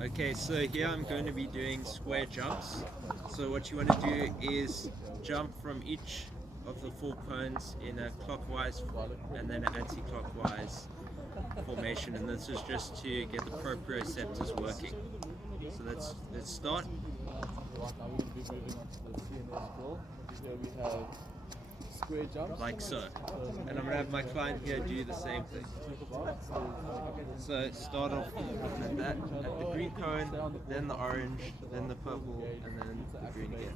Okay, so here I'm going to be doing square jumps. So what you want to do is jump from each of the 4 cones in a clockwise and then an anti-clockwise formation, and this is just to get the proprioceptors working. So let's start. Right now we're going to be moving on to the CNS drill. Here we have square jumps. Like so. And I'm going to have my client here do the same thing. So start off at the green cone, then the orange, then the purple, and then the green again.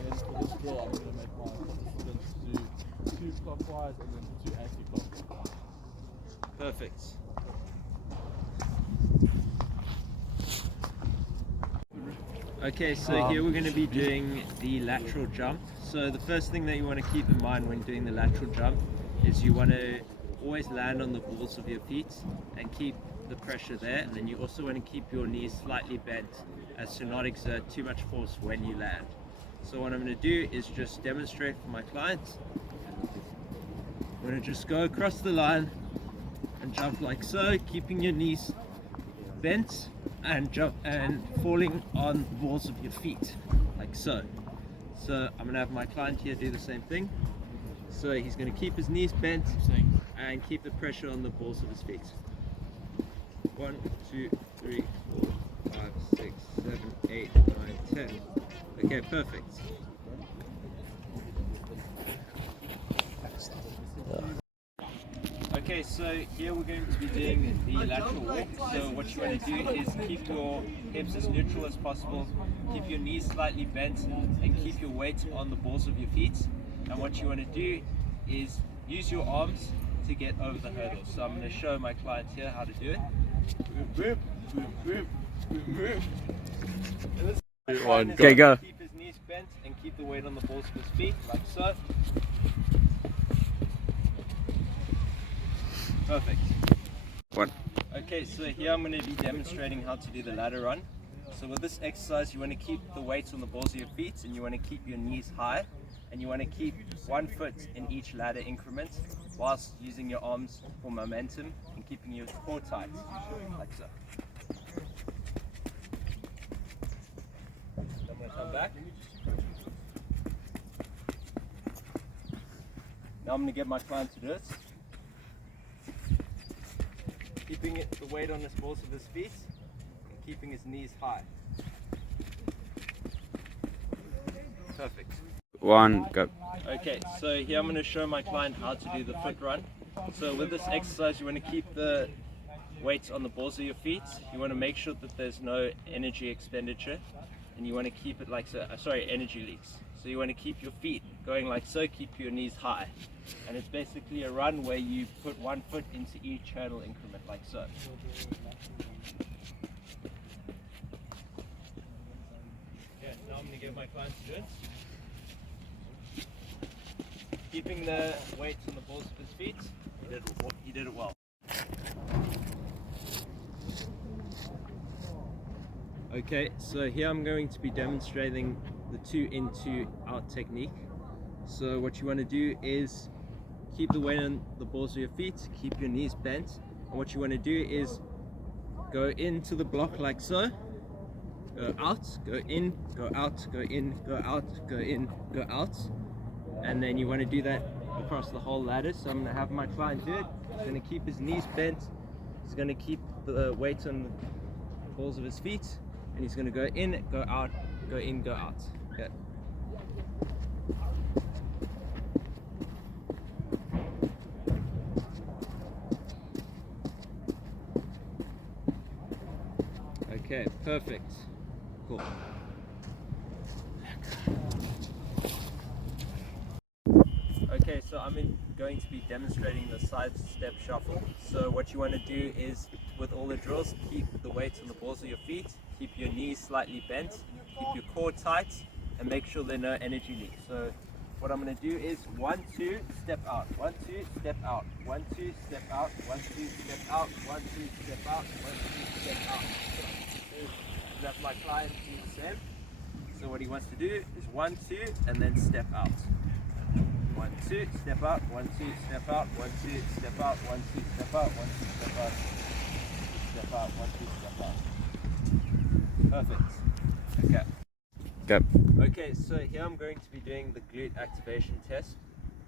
And for this drill I'm going to make my participants do 2 clockwise and then 2 anti-clockwise. Perfect. Okay, so here we're going to be doing the lateral jump. So the first thing that you want to keep in mind when doing the lateral jump is you want to always land on the balls of your feet and keep the pressure there, and then you also want to keep your knees slightly bent as to not exert too much force when you land. So what I'm going to do is just demonstrate for my clients. I'm going to just go across the line and jump like so, keeping your knees bent and jump and falling on the balls of your feet like so. So I'm gonna have my client here do the same thing. So he's gonna keep his knees bent and keep the pressure on the balls of his feet. 1, 2, 3, 4, 5, 6, 7, 8, 9, 10. Okay, perfect. Okay, so here we're going to be doing the lateral walk. So what you want to do is keep your hips as neutral as possible, keep your knees slightly bent, and keep your weight on the balls of your feet. And what you want to do is use your arms to get over the hurdle. So I'm going to show my client here how to do it. Okay, go. Keep his knees bent and keep the weight on the balls of his feet, like so. Perfect. What? Okay, so here I'm going to be demonstrating how to do the ladder run. So with this exercise, you want to keep the weight on the balls of your feet, and you want to keep your knees high, and you want to keep 1 foot in each ladder increment, whilst using your arms for momentum and keeping your core tight, like so. So I'm going to come back. Now I'm going to get my client to do it. Keeping the weight on the balls of his feet and keeping his knees high. Perfect. 1, go. Okay, so here I'm going to show my client how to do the foot run. So with this exercise, you want to keep the weight on the balls of your feet. You want to make sure that there's no energy expenditure, and you want to keep it like so. Energy leaks. So you want to keep your feet going like so, keep your knees high. And it's basically a run where you put 1 foot into each hurdle increment, like so. Okay, now I'm going to get my client to do it. Keeping the weight on the balls of his feet, he did it well. Okay, so here I'm going to be demonstrating the 2 in 2 out technique. So what you want to do is keep the weight on the balls of your feet, keep your knees bent, and what you want to do is go into the block like so, go out, go in, go out, go in, go out, go in, go out, and then you want to do that across the whole ladder. So I'm going to have my client do it. He's going to keep his knees bent, he's going to keep the weight on the balls of his feet, and he's going to go in, go out, go in, go out. Okay. Okay, perfect. Cool. Okay, so I'm going to be demonstrating the side step shuffle. So what you want to do is, with all the drills, keep the weight on the balls of your feet, keep your knees slightly bent, keep your core tight, and make sure there are no energy leaks. So what I'm going to do is 1, 2, step out, 1, 2, step out, 1, 2, step out, 1, 2, step out, 1, 2, step out, 1, 2, step out. Let my client do the same. So what he wants to do is 1, 2, and then step out. 1, 1, 2, step out, 1, 2, step out, 1, 2, step out, 1, 2, step out, 1, 2, step out, step out, 1, 2, step out. Perfect. Okay. Go. Okay, so here I'm going to be doing the glute activation test.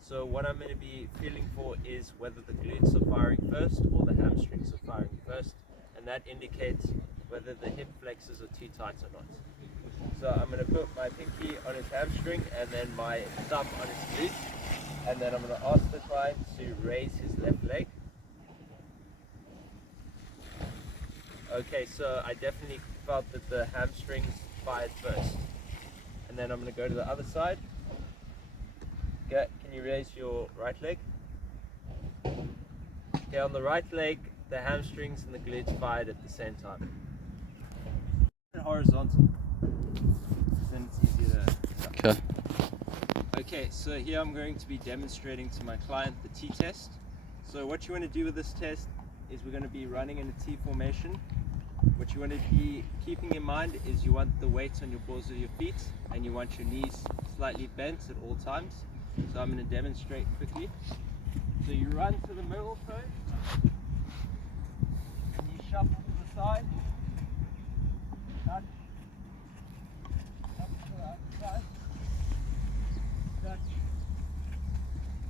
So what I'm going to be feeling for is whether the glutes are firing first or the hamstrings are firing first, and that indicates whether the hip flexors are too tight or not. So I'm going to put my pinky on his hamstring and then my thumb on his glute, and then I'm going to ask the client to raise his left leg. Okay, so I definitely felt that the hamstrings fired first. And then I'm going to go to the other side. Okay, can you raise your right leg? Okay, on the right leg, the hamstrings and the glutes fired at the same time. Horizontal. Then it's easier to... Okay. Okay, so here I'm going to be demonstrating to my client the T test. So what you want to do with this test is we're going to be running in a T formation. What you want to be keeping in mind is you want the weight on your balls of your feet and you want your knees slightly bent at all times. So I'm going to demonstrate quickly. So you run to the middle first, and you shuffle to the side, touch, up to the other side, touch,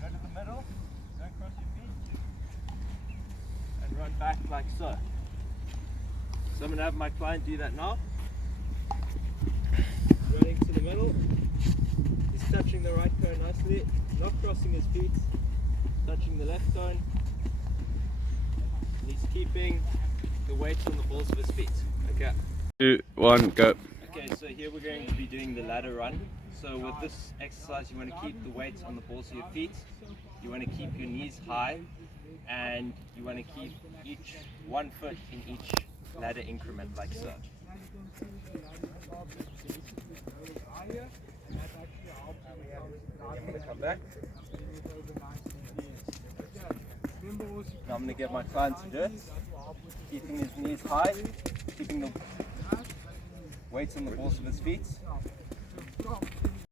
go to the middle, don't cross your feet, and run back like so. So I'm going to have my client do that now. Running to the middle. He's touching the right cone nicely, not crossing his feet, touching the left cone. And he's keeping the weight on the balls of his feet. Okay. 2, 1, go. Okay, so here we're going to be doing the ladder run. So with this exercise, you want to keep the weight on the balls of your feet. You want to keep your knees high, and you want to keep each one foot in each ladder increment like so. I'm going to come back. Now I'm going to get my client to do it. Keeping his knees high, keeping the weight on the balls of his feet.